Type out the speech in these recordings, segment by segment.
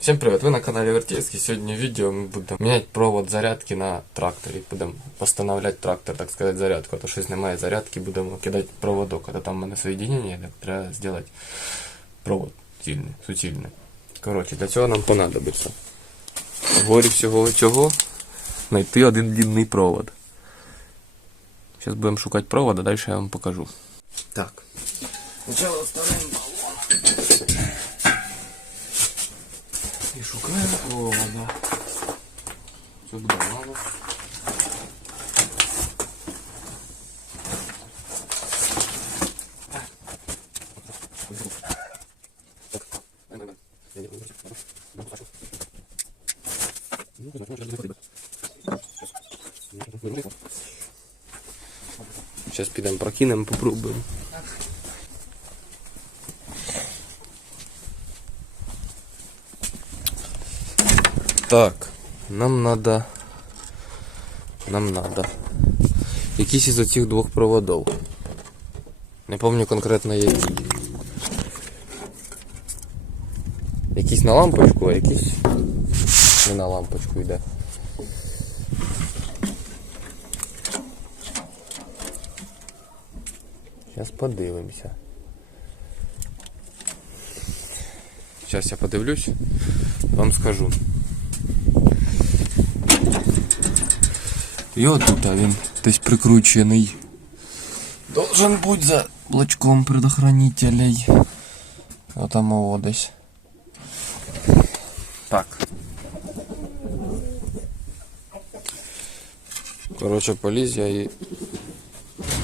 Всем привет, вы на канале Вертейский. Сегодня в видео мы будем менять провод зарядки на тракторі. Будемо постановляти трактор, так сказати, зарядку. А то щось немає зарядки, будемо кидати проводок. А то там в мене соєдинення, так треба зробити провод цільний, суцільний. Коротше, для цього нам понадобиться. В горі всього цього знайти один длинний провод. Зараз будемо шукати провод, а далі я вам покажу. Так. Спочатку ставимо балон. І шукаємо провода. Це буде мало. Сейчас підемо прокинемо, попробуємо. Так, нам надо. Нам надо. Якийсь із оцих двох проводов. Не пам'ятаю конкретно які. Якийсь на лампочку, а якийсь не на лампочку йде. Зараз подивимося. Зараз я подивлюсь, вам скажу. І отут а він десь прикручений. Должен бути за блочком предохранителей. Отам о десь. Так. Коротше, поліз я і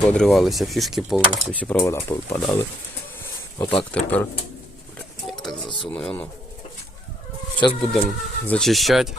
подривалися фішки повністю, всі провода повипадали. Отак тепер. Як так засуну воно. Зараз будемо зачищати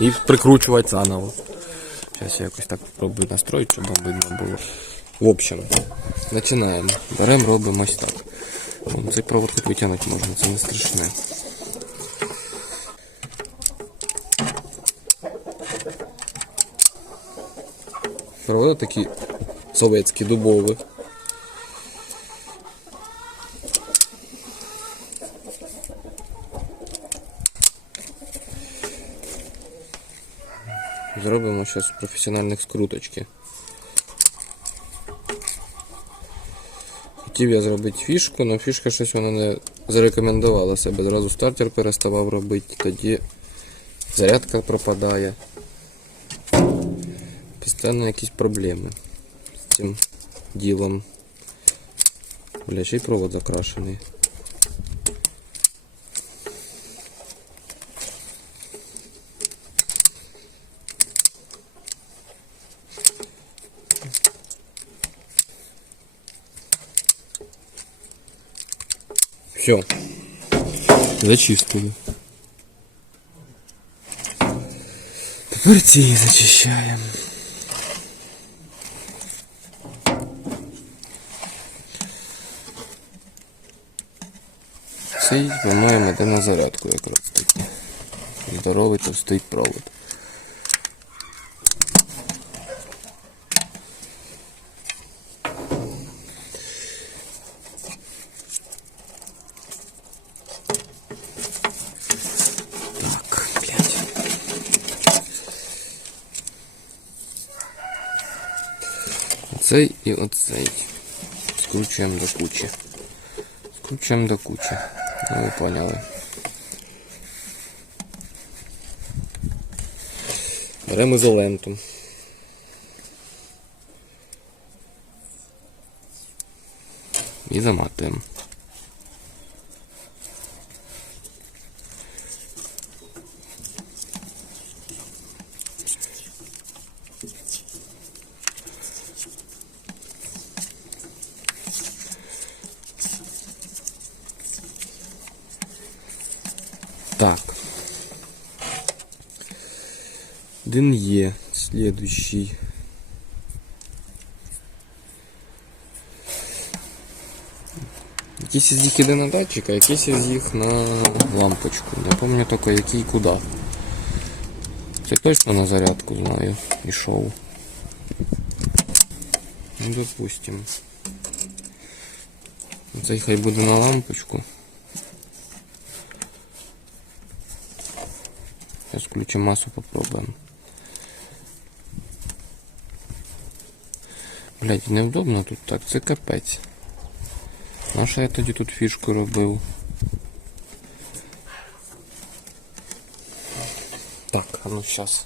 і прикручувати заново. Сейчас я якось так спробую настроїти, щоб видно було. В общем, починаємо. Беремо, робимо ось так. Вон, цей провод хоч витягнути можна, це не страшне. Проводи такі совєтські, дубові. Зробимо зараз професіональних скруточки. Хотів я зробити фішку, але фішка щось вона не зарекомендувала себе. Зразу стартер переставав робити, тоді зарядка пропадає. Постійно якісь проблеми з цим ділом. Бля, ще й провод закрашений. Все. Зачистили. Тепер ці зачищаємо. Цей, по-моєму, йде на зарядку якраз таки. Здоровий товстий провод. Оцей і оцей. Скручуємо до кучі. Скручуємо до кучі. Ну, ви поняли. Беремо ізоленту. І заматуємо. Так. Є. Следующий. Якийсь із їх іде на датчик, а якийсь із їх на лампочку. Не пам'ятаю тільки який куди. Це точно на зарядку знаю. Ішов. Ну, допустим. Цей хай буде на лампочку. Зараз включимо масу, попробуємо. Блять, невдобно тут так, це капець. На що я тоді тут фішку робив? Так, а ну щас.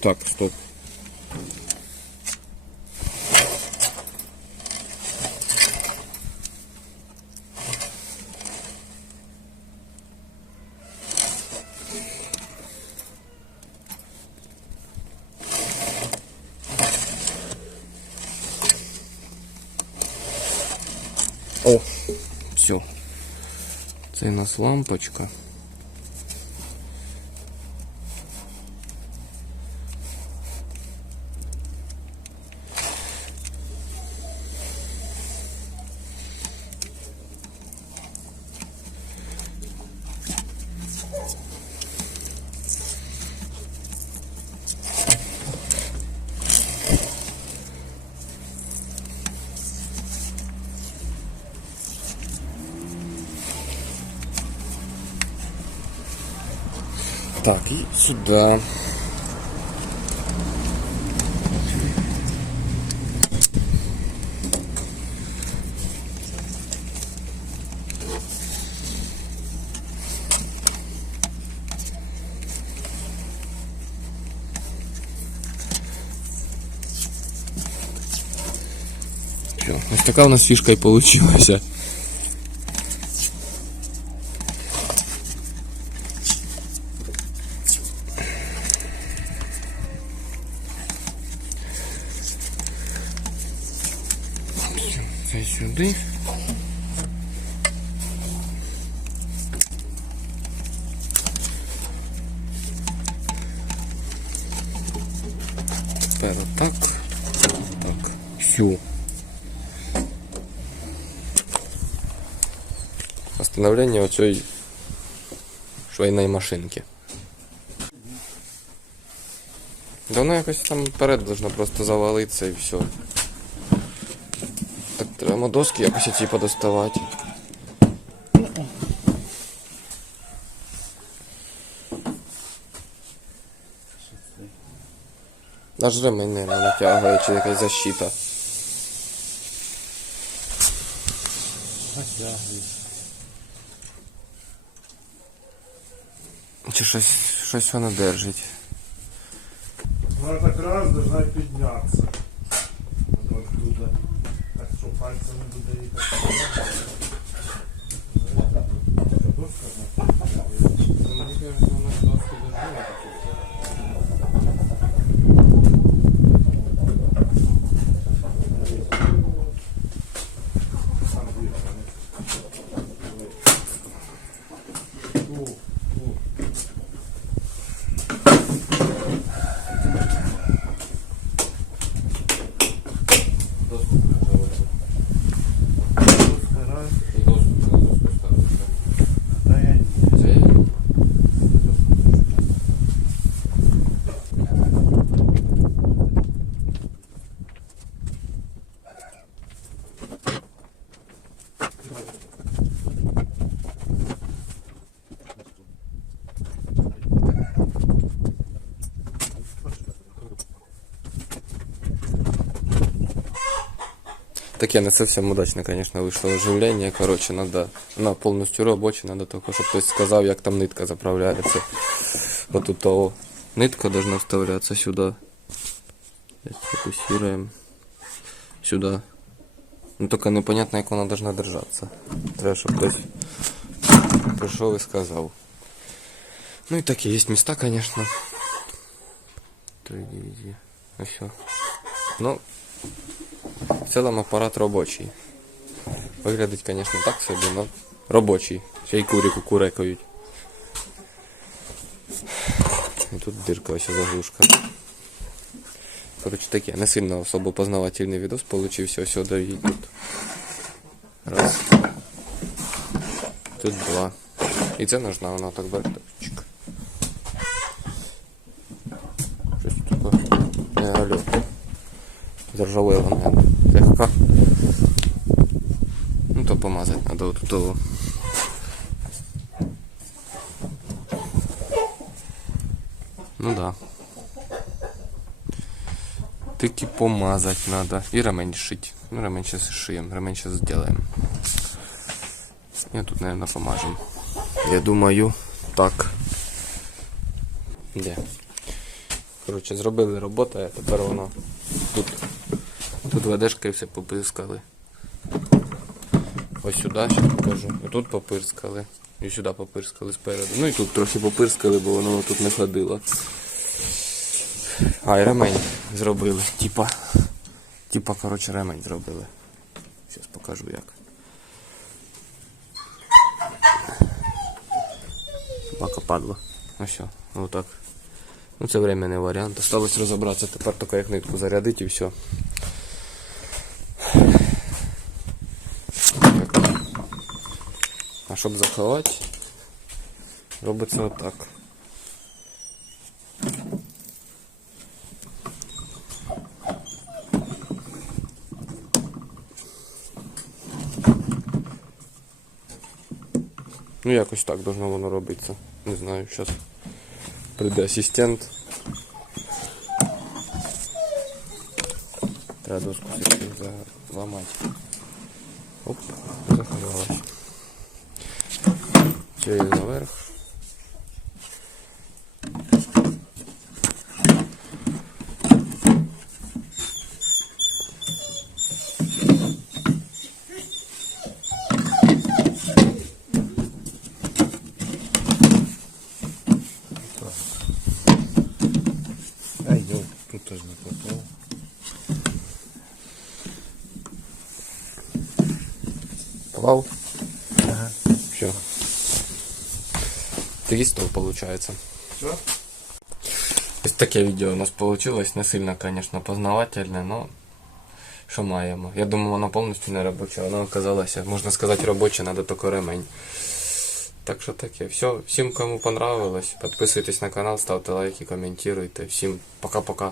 Так, стоп. О, все. Це у нас лампочка. Так, и сюда. Все, ось така у нас фішка і получилася. Це сюди. Тепер отак. Так. Всю. Остановлення оцієї швейної машинки. Да воно якось там вперед должно просто завалитися і все. Треба доски якось ці подоставати. Аж ремень не натягує, чи якась защита. Чи щось, щось воно держить. Вона так раз должна піднятися. От оттуда. Так що пальцем буде її так. Мені кажуть, вона доски держала. Сам Таке не совсем удачно, конечно, вышло оживление. Короче, надо, она полностью рабочая, надо только, чтобы хтось сказал, як там нитка заправляется. Вот тут того нитка должна вставляться сюда. Сейчас фокусируем. Сюда. Ну только непонятно, як вона должна держаться. Треба, щоб хтось прийшов і сказав. Ну і такі є міста, конечно. Три дивізії. Ось. все. Ну, в цілому апарат робочий. Виглядить, звісно, так собі, але робочий. Ще й курі кукурекають. І тут дирка, ось заглушка. Коротше таке, не сильно особо познавательний відос получився, ось до і тут. Раз. Тут два. І це нужна, вона так бере. так, чик. Щось таке. Не алло. Заржавела, наверное. Легка. Ну то помазать надо вот тут. Ну да. Таки помазать надо. И ремень шить. Ну, ремень сейчас шием. Ремень сейчас сделаем. Я тут, наверное, помажем. Я думаю, так. Де? Коротше, зробили роботу, а тепер воно тут. Тут ведешки все попискали. Ось сюди ще покажу. І тут попирскали. І сюди попирскали спереду. Ну і тут трохи попирскали, бо воно тут не ходило. А, і ремень зробили. Типа. Типа, коротше, ремень зробили. Зараз покажу як. Собака падла. Ну все, ну так. Ну це временний варіант. Осталось розібратися тепер тільки як нитку зарядити і все. А щоб заховати, робиться отак. Ну якось так должно воно робитися. Не знаю, зараз прийде асистент. Треба доску заламати. Оп, заховалась. Через наверх. Клав. Ага. Все. Такий стол получается. Все? Таке відео у нас получилось. Не сильно, конечно, познавательне, но що маємо. Я думаю, воно повністю не робоче. Воно оказалося, можна сказати, робоче, надо тільки ремень. Так що таке. Все. Всім, кому понравилось, підписуйтесь на канал, ставте лайки, коментуйте. Всім пока-пока.